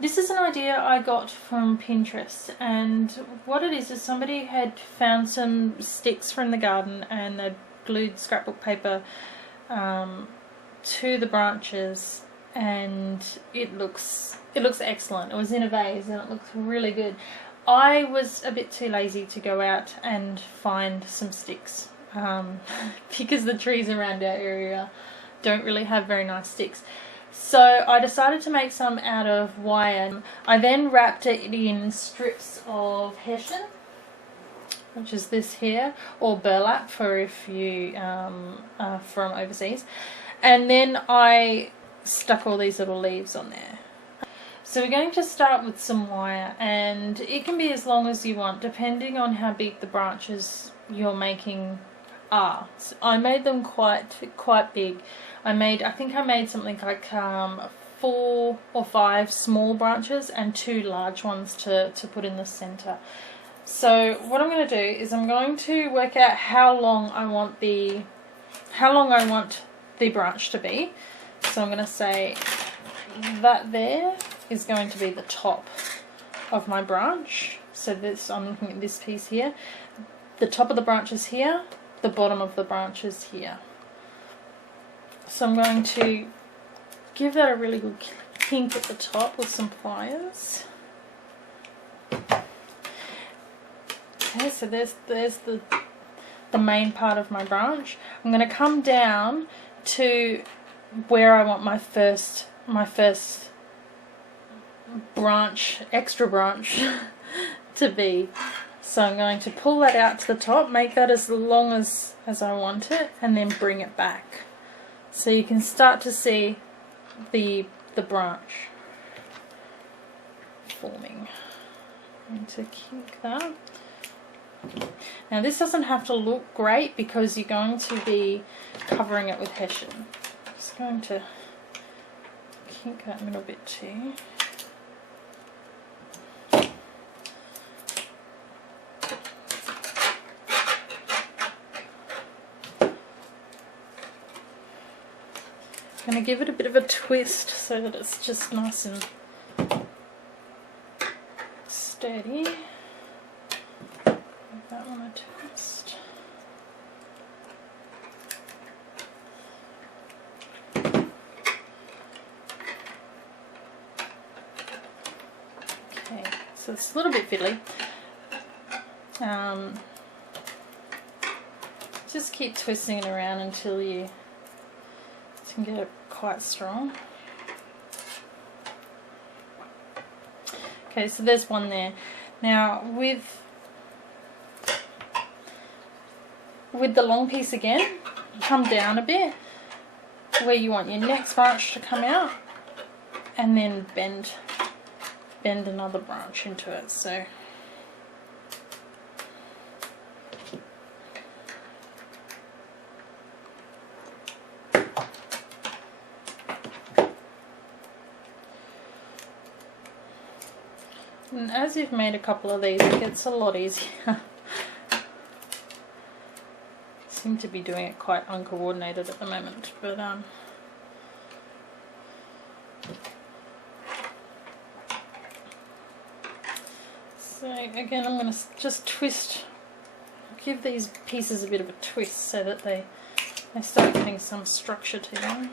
This is an idea I got from Pinterest, and what it is somebody had found some sticks from the garden and they'd glued scrapbook paper to the branches, and it looks excellent. It was in a vase and it looks really good. I was a bit too lazy to go out and find some sticks because the trees around our area don't really have very nice sticks. So I decided to make some out of wire. I then wrapped it in strips of hessian, which is this here, or burlap for if you are from overseas. And then I stuck all these little leaves on there. So we're going to start with some wire, and it can be as long as you want depending on how big the branches you're making are. So I made them quite big. I think I made something like 4 or 5 small branches and 2 large ones to put in the center. So what I'm going to do is I'm going to work out how long I want the branch to be. So I'm going to say that there is going to be the top of my branch. So this, I'm looking at this piece here. The top of the branch is here, the bottom of the branch is here. So I'm going to give that a really good kink at the top with some pliers. Okay, so there's the main part of my branch. I'm going to come down to where I want my first branch, extra branch to be. So I'm going to pull that out to the top, make that as long as I want it, and then bring it back. So you can start to see the branch forming. I'm going to kink that. Now this doesn't have to look great because you're going to be covering it with hessian. I'm just going to kink that middle bit too. I'm going to give it a bit of a twist so that it's just nice and sturdy. Give that one a twist. Okay, so it's a little bit fiddly. Just keep twisting it around until you can get it quite strong. Okay, so there's one there. Now with the long piece again, come down a bit where you want your next branch to come out, and then bend another branch into it. So and as you've made a couple of these, it gets a lot easier. Seem to be doing it quite uncoordinated at the moment, but so again I'm going to just twist, give these pieces a bit of a twist so that they start getting some structure to them.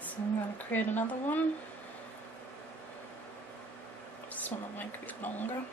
So I'm going to create another one. Just want to make it longer.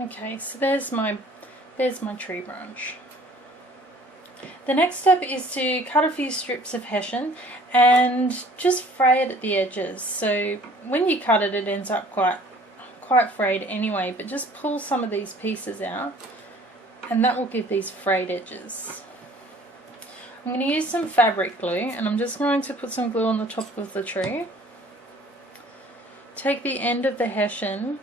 Okay, so there's my tree branch. The next step is to cut a few strips of hessian and just fray it at the edges. So when you cut it, it ends up quite frayed anyway, but just pull some of these pieces out and that will give these frayed edges. I'm going to use some fabric glue and I'm just going to put some glue on the top of the tree. Take the end of the hessian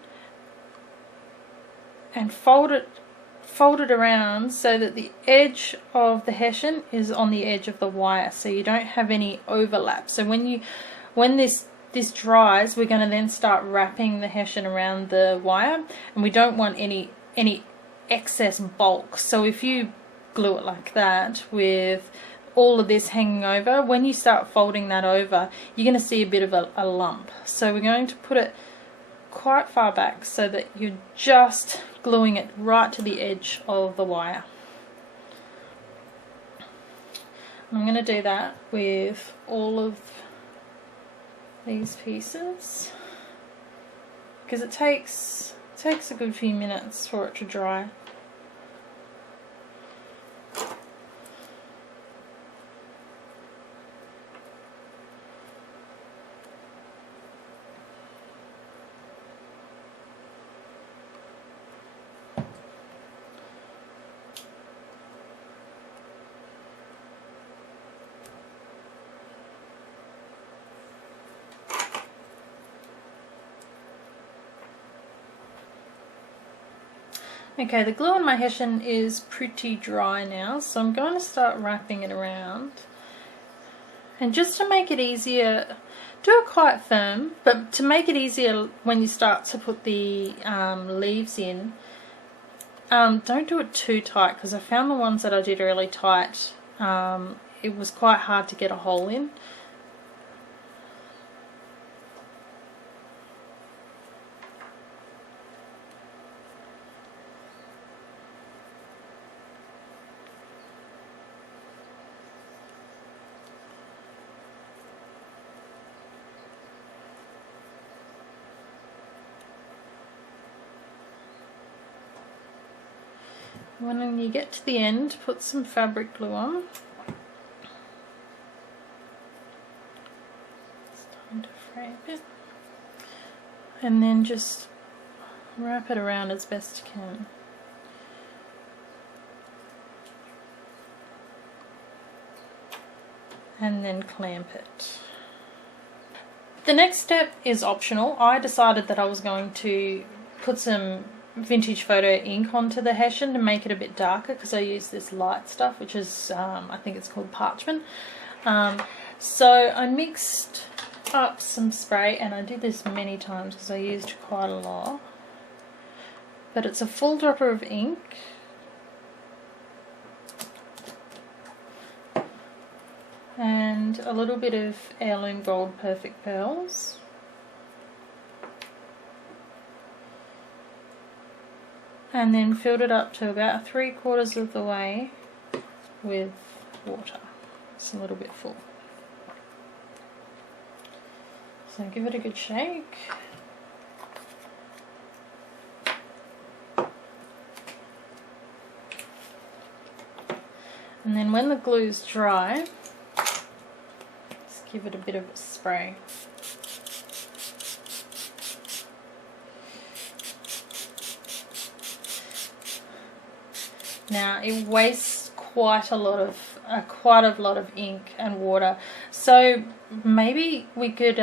and fold it around so that the edge of the hessian is on the edge of the wire, so you don't have any overlap. So when this dries, we're going to then start wrapping the hessian around the wire, and we don't want any excess bulk. So if you glue it like that with all of this hanging over, when you start folding that over, you're going to see a bit of a lump. So we're going to put it quite far back so that you're just gluing it right to the edge of the wire. I'm going to do that with all of these pieces because it takes a good few minutes for it to dry. Okay, the glue on my hessian is pretty dry now, so I'm going to start wrapping it around. And just to make it easier, do it quite firm, but to make it easier when you start to put the leaves in, don't do it too tight, because I found the ones that I did really tight, it was quite hard to get a hole in. When you get to the end, put some fabric glue on. It's time to fray a bit. And then just wrap it around as best you can. And then clamp it. The next step is optional. I decided that I was going to put some vintage photo ink onto the hessian to make it a bit darker, because I use this light stuff, which is I think it's called parchment. So I mixed up some spray, and I did this many times because I used quite a lot, but it's a full dropper of ink, and a little bit of Heirloom Gold Perfect Pearls. And then filled it up to about 3/4 of the way with water. It's a little bit full. So give it a good shake. And then when the glue's dry, just give it a bit of a spray. Now it wastes quite a lot of ink and water, so maybe we could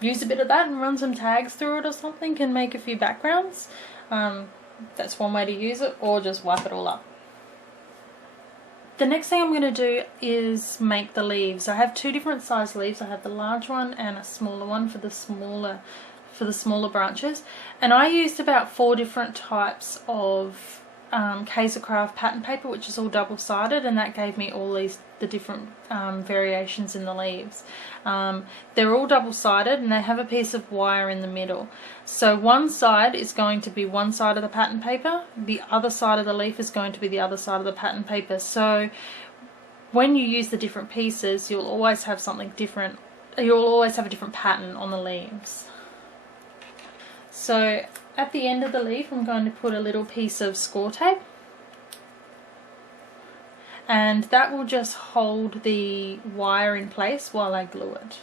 use a bit of that and run some tags through it or something, and make a few backgrounds. That's one way to use it, or just wipe it all up. The next thing I'm going to do is make the leaves. I have two different size leaves. I have the large one and a smaller one for the smaller branches, and I used about 4 different types of Craft pattern paper, which is all double-sided, and that gave me all the different variations in the leaves. They're all double-sided and they have a piece of wire in the middle. So one side is going to be one side of the pattern paper, the other side of the leaf is going to be the other side of the pattern paper. So when you use the different pieces, you'll always have something different. You'll always have a different pattern on the leaves. So at the end of the leaf I'm going to put a little piece of score tape, and that will just hold the wire in place while I glue it.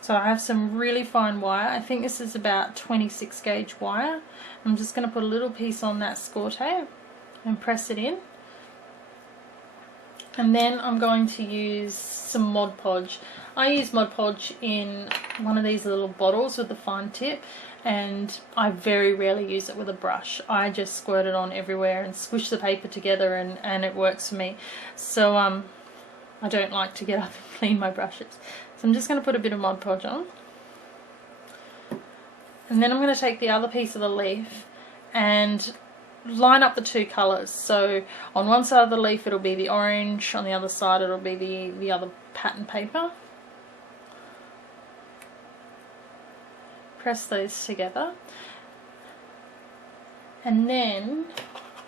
So I have some really fine wire. I think this is about 26 gauge wire. I'm just going to put a little piece on that score tape and press it in. And then I'm going to use some Mod Podge. I use Mod Podge in one of these little bottles with the fine tip, and I very rarely use it with a brush. I just squirt it on everywhere and squish the paper together, and it works for me. So I don't like to get up and clean my brushes. So I'm just going to put a bit of Mod Podge on. And then I'm going to take the other piece of the leaf and line up the two colours. So on one side of the leaf it'll be the orange, on the other side it'll be the other pattern paper. Press those together, and then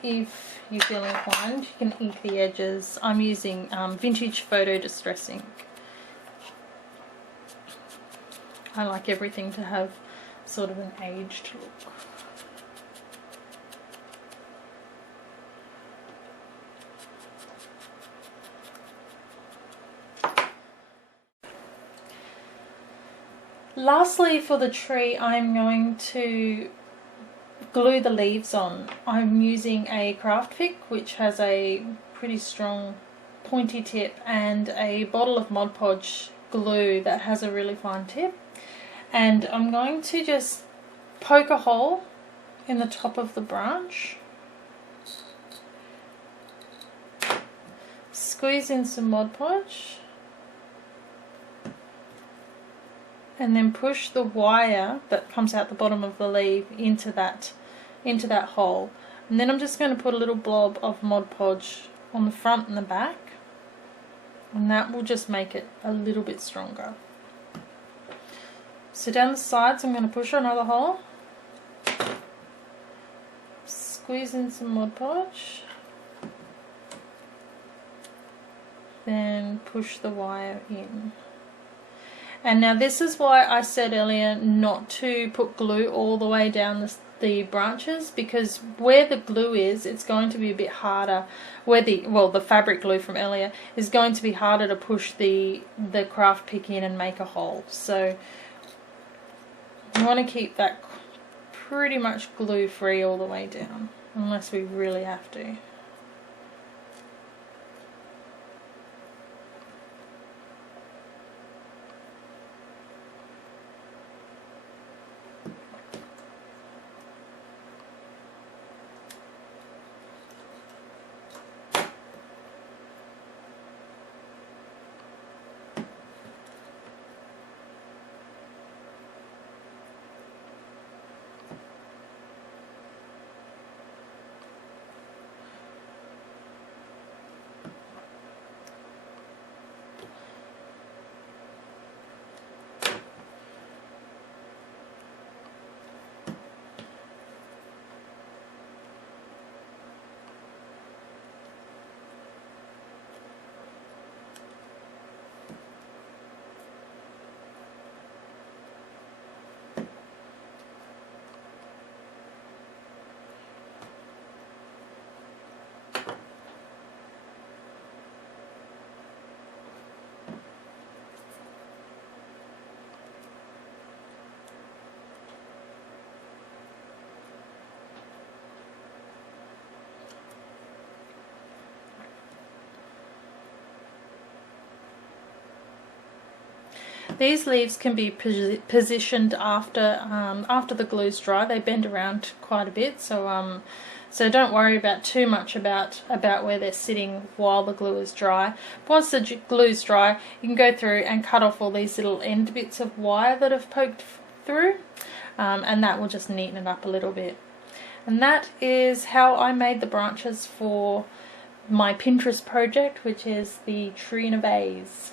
if you feel inclined you can ink the edges. I'm using vintage photo distress ink. I like everything to have sort of an aged look. Lastly, for the tree, I'm going to glue the leaves on. I'm using a craft pick which has a pretty strong pointy tip, and a bottle of Mod Podge glue that has a really fine tip. And I'm going to just poke a hole in the top of the branch, squeeze in some Mod Podge, and then push the wire that comes out the bottom of the leaf into that hole. And then I'm just going to put a little blob of Mod Podge on the front and the back, and that will just make it a little bit stronger. So down the sides I'm going to push another hole, squeeze in some Mod Podge, then push the wire in. And now this is why I said earlier not to put glue all the way down the branches, because where the glue is, it's going to be a bit harder. Where the fabric glue from earlier is going to be harder to push the craft pick in and make a hole. So you want to keep that pretty much glue free all the way down, unless we really have to. These leaves can be positioned after the glue's dry. They bend around quite a bit, so don't worry about too much about where they're sitting while the glue is dry. Once the glue's dry, you can go through and cut off all these little end bits of wire that have poked through, and that will just neaten it up a little bit. And that is how I made the branches for my Pinterest project, which is the tree in a vase.